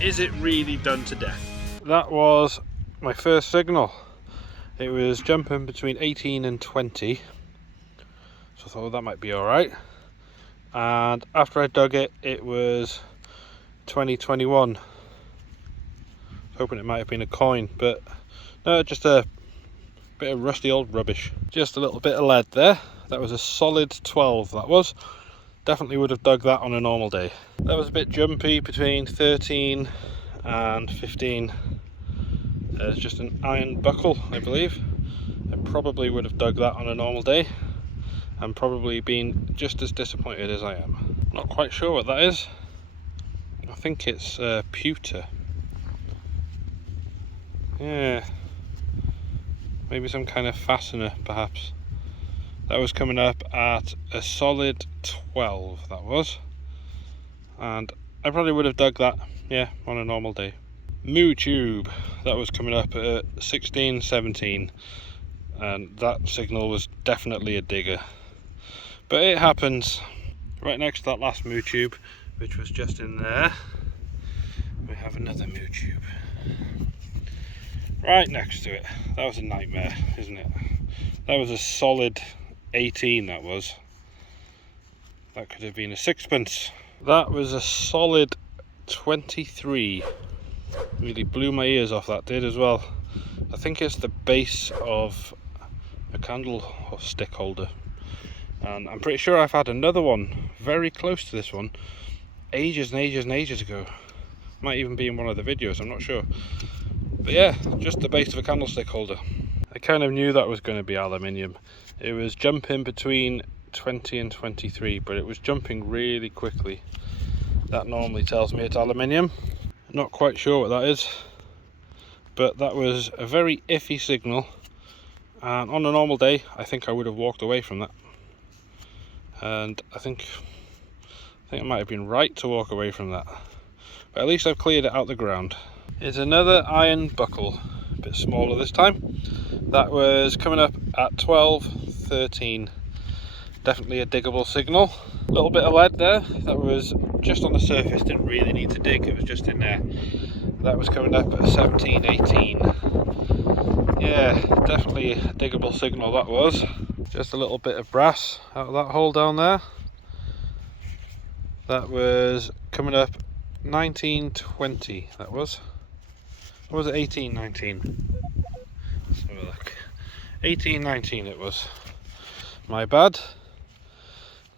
is it really done to death? That was my first signal. It was jumping between 18 and 20, so I thought, well, that might be alright. And after I dug it, it was 2021. Hoping it might have been a coin, but no, just a bit of rusty old rubbish. Just a little bit of lead there. That was a solid 12, that was. Definitely would have dug that on a normal day. That was a bit jumpy between 13 and 15. It's just an iron buckle, I believe. I probably would have dug that on a normal day and probably been just as disappointed as I am. Not quite sure what that is. I think it's pewter. Yeah, maybe some kind of fastener perhaps. That was coming up at a solid 12, that was. And I probably would have dug that, yeah, on a normal day. Moo tube, that was coming up at 16, 17. And that signal was definitely a digger. But it happens. Right next to that last moo tube, which was just in there, we have another moo tube. Right next to it. That was a nightmare, isn't it? That was a solid 18, that was. That could have been a sixpence. That was a solid 23. Really blew my ears off, that did as well. I think it's the base of a candle or stick holder. And I'm pretty sure I've had another one very close to this one ages and ages and ages ago. Might even be in one of the videos, I'm not sure. But yeah, just the base of a candlestick holder. I kind of knew that was going to be aluminium. It was jumping between 20 and 23, but it was jumping really quickly. That normally tells me it's aluminium. Not quite sure what that is, but that was a very iffy signal. And on a normal day, I think I would have walked away from that. And I think it might have been right to walk away from that. But at least I've cleared it out the ground. It's another iron buckle, a bit smaller this time. That was coming up at 12, 13. Definitely a diggable signal. A little bit of lead there. That was just on the surface, didn't really need to dig, it was just in there. That was coming up at 17, 18. Yeah, definitely a diggable signal that was. Just a little bit of brass out of that hole down there. That was coming up 19, 20, that was. Or was it 18, 19? Let's have a look. 18, 19 it was. My bad.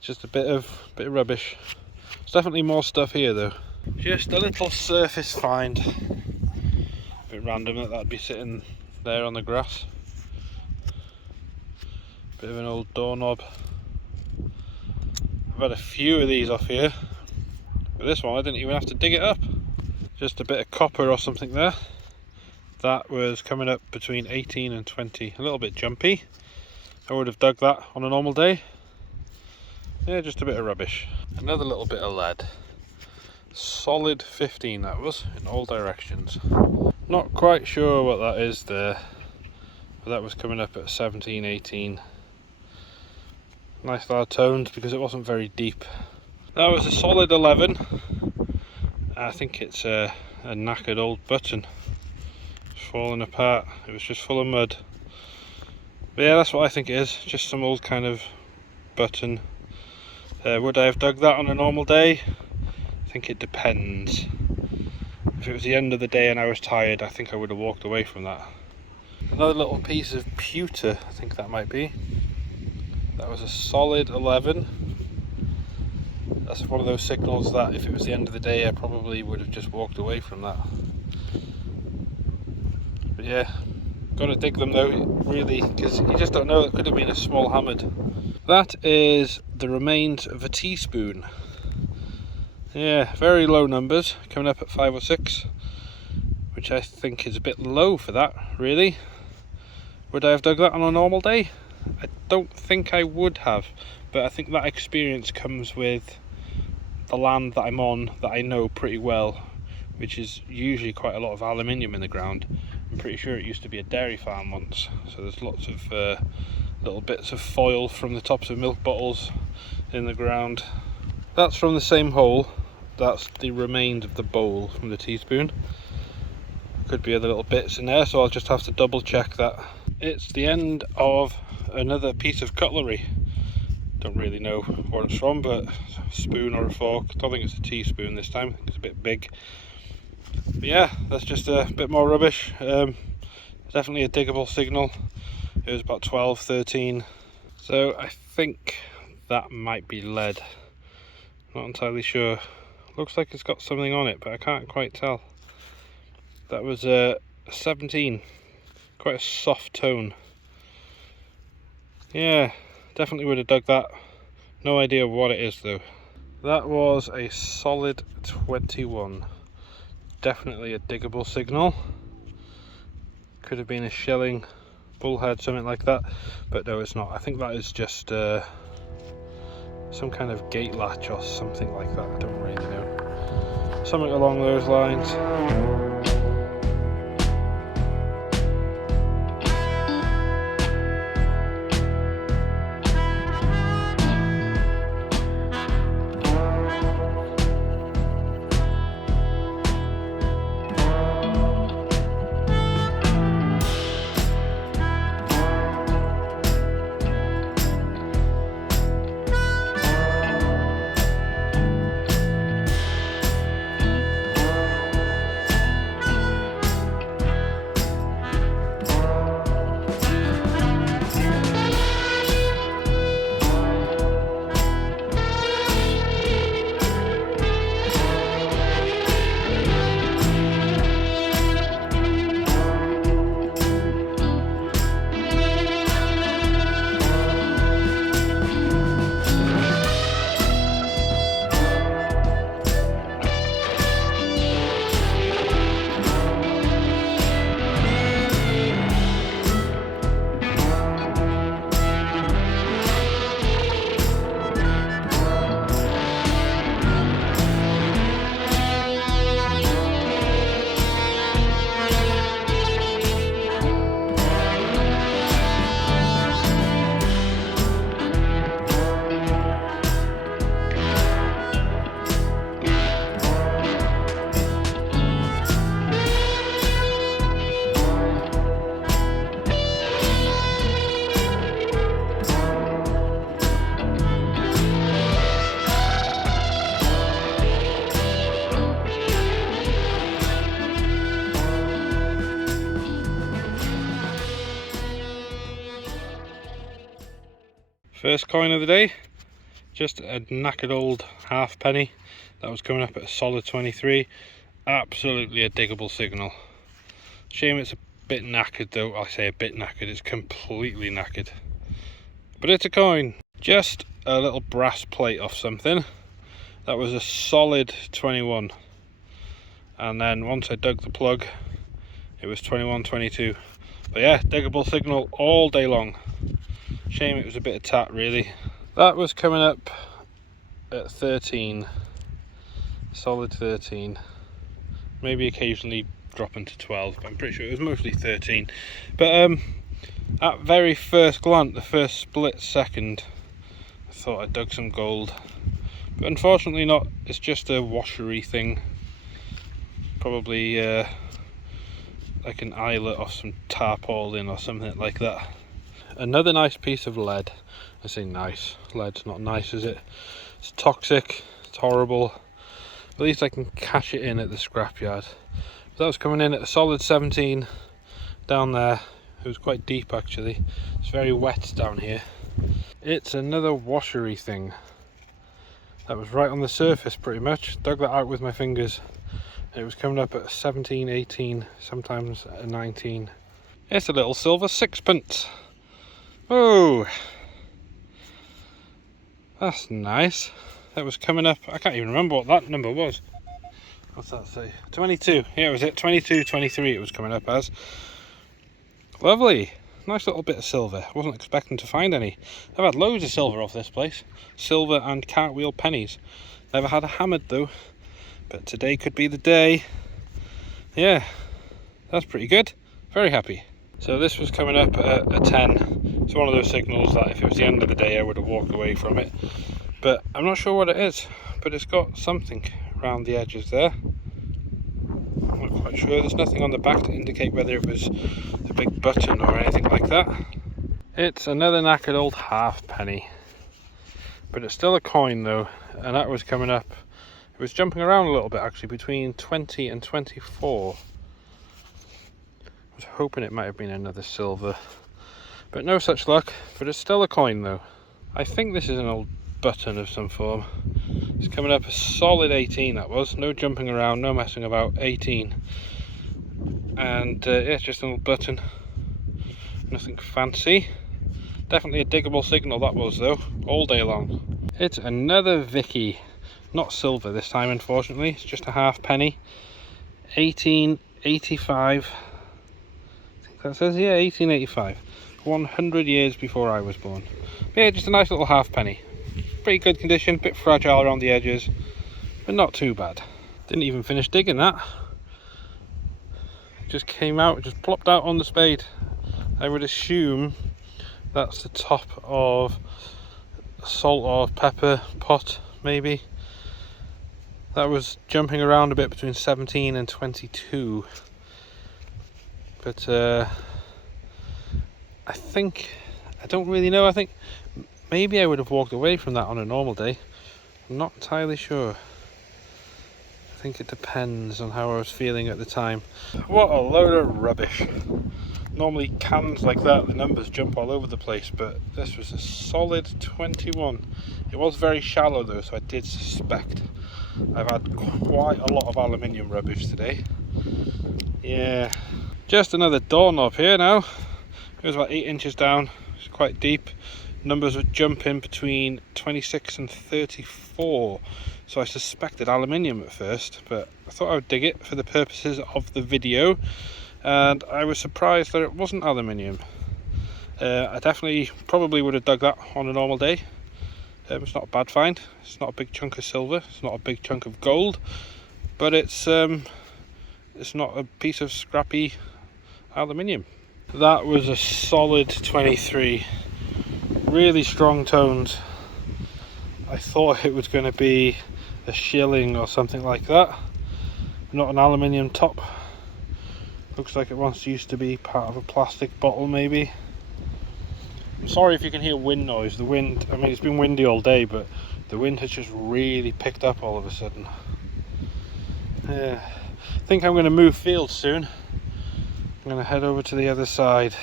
Just a bit of rubbish. There's definitely more stuff here though. Just a little surface find. A bit random that that'd be sitting there on the grass. Bit of an old doorknob. I've had a few of these off here, but this one I didn't even have to dig it up. Just a bit of copper or something there. That was coming up between 18 and 20. A little bit jumpy. I would have dug that on a normal day. Yeah, just a bit of rubbish. Another little bit of lead. Solid 15 that was, in all directions. Not quite sure what that is there, but that was coming up at 17, 18. Nice loud tones because it wasn't very deep. That was a solid 11. I think it's a knackered old button. It's falling apart. It was just full of mud. But yeah, that's what I think it is. Just some old kind of button. Would I have dug that on a normal day? I think it depends. If it was the end of the day and I was tired, I think I would have walked away from that. Another little piece of pewter, I think that might be. That was a solid 11. That's one of those signals that if it was the end of the day, I probably would have just walked away from that. But yeah, got to dig them though, really, because you just don't know, it could have been a small hammered. That is the remains of a teaspoon. Yeah, very low numbers, coming up at 5 or 6, which I think is a bit low for that, really. Would I have dug that on a normal day? I don't think I would have, but I think that experience comes with the land that I'm on, that I know pretty well, which is usually quite a lot of aluminium in the ground. I'm pretty sure it used to be a dairy farm once, so there's lots of little bits of foil from the tops of milk bottles in the ground. That's from the same hole, that's the remains of the bowl from the teaspoon. Could be other little bits in there, so I'll just have to double check that. It's the end of another piece of cutlery. Don't really know what it's from, but a spoon or a fork. Don't think it's a teaspoon this time, it's a bit big. But yeah, that's just a bit more rubbish. Definitely a diggable signal. It was about 12, 13. So I think that might be lead. Not entirely sure. Looks like it's got something on it, but I can't quite tell. That was a 17. Quite a soft tone. Yeah, definitely would have dug that. No idea what it is though. That was a solid 21. Definitely a diggable signal. Could have been a shilling, bullhead, something like that, but no, it's not. I think that is just some kind of gate latch or something like that. I don't really know. Something along those lines. First coin of the day, just a knackered old halfpenny that was coming up at a solid 23. Absolutely a diggable signal. Shame it's a bit knackered though. I say a bit knackered, it's completely knackered. But it's a coin. Just a little brass plate off something. That was a solid 21. And then once I dug the plug, it was 21, 22. But yeah, diggable signal all day long. Shame it was a bit of tat really. That was coming up at 13, solid 13. Maybe occasionally dropping to 12, but I'm pretty sure it was mostly 13. But at very first glance, the first split second, I thought I dug some gold. But unfortunately not, it's just a washery thing. Probably like an eyelet off some tarpaulin or something like that. Another nice piece of lead. I say nice, lead's not nice, is it? It's toxic, it's horrible. At least I can cash it in at the scrapyard. That was coming in at a solid 17 down there. It was quite deep actually. It's very wet down here. It's another washery thing. That was right on the surface pretty much. Dug that out with my fingers. It was coming up at 17, 18, sometimes a 19. It's a little silver sixpence. Oh, that's nice. That was coming up, I can't even remember what that number was. What's that say? 22. Yeah, it was it 22, 23 it was coming up as. Lovely. Nice little bit of silver. Wasn't expecting to find any. I've had loads of silver off this place. Silver and cartwheel pennies. Never had a hammered though. But today could be the day. Yeah, that's pretty good. Very happy. So this was coming up at a 10. It's one of those signals that if it was the end of the day I would have walked away from it. But I'm not sure what it is. But it's got something around the edges there. I'm not quite sure. There's nothing on the back to indicate whether it was a big button or anything like that. It's another knackered old halfpenny, but it's still a coin though, and that was coming up. It was jumping around a little bit actually, between 20 and 24. I was hoping it might have been another silver, but no such luck. But it's still a coin though. I think this is an old button of some form. It's coming up a solid 18, that was. No jumping around, no messing about, 18. And yeah, it's just an old button. Nothing fancy. Definitely a diggable signal that was though, all day long. It's another Vicky. Not silver this time, unfortunately. It's just a halfpenny. 1885. I think that says, yeah, 1885. 100 years before I was born. But yeah, just a nice little halfpenny. Pretty good condition, bit fragile around the edges, but not too bad. Didn't even finish digging that. It just came out, just plopped out on the spade. I would assume that's the top of a salt or pepper pot, maybe. That was jumping around a bit between 17 and 22. But I don't really know. I think maybe I would have walked away from that on a normal day. I'm not entirely sure. I think it depends on how I was feeling at the time. What a load of rubbish. Normally cans like that, the numbers jump all over the place, but this was a solid 21. It was very shallow though, so I did suspect. I've had quite a lot of aluminium rubbish today. Yeah, just another doorknob here now. It was about 8 inches down. It's quite deep. Numbers would jump in between 26 and 34. So I suspected aluminium at first, but I thought I would dig it for the purposes of the video. And I was surprised that it wasn't aluminium. I definitely probably would have dug that on a normal day. It's not a bad find. It's not a big chunk of silver. It's not a big chunk of gold, but it's not a piece of scrappy aluminium. That was a solid 23. Really strong tones. I thought it was going to be a shilling or something like that. Not an aluminium top. Looks like it once used to be part of a plastic bottle maybe. I'm sorry if you can hear wind noise. The wind, I mean, it's been windy all day, but the wind has just really picked up all of a sudden. I think I'm going to move fields soon. I'm going to head over to the other side.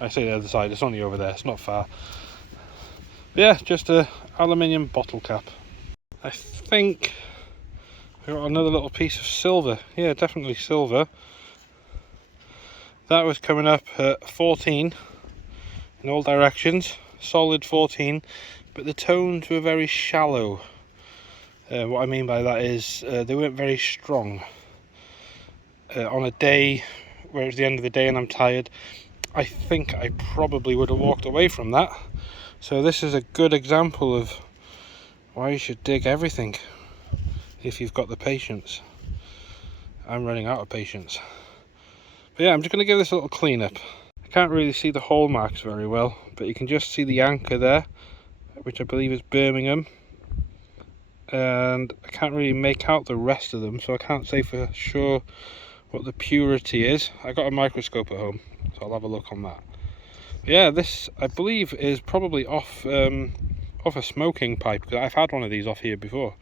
I say the other side, it's only over there, it's not far. But yeah, just a aluminium bottle cap. I think we got another little piece of silver. Yeah, definitely silver. That was coming up at 14 in all directions, solid 14, but the tones were very shallow. What I mean by that is they weren't very strong. On a day where it's the end of the day and I'm tired, I think I probably would have walked away from that. So this is a good example of why you should dig everything if you've got the patience. I'm running out of patience. But yeah, I'm just going to give this a little clean up. I can't really see the hole marks very well, but you can just see the anchor there, which I believe is Birmingham. And I can't really make out the rest of them, so I can't say for sure what the purity is. I got a microscope at home, so I'll have a look on that. But yeah, this I believe is probably off a smoking pipe, because I've had one of these off here before.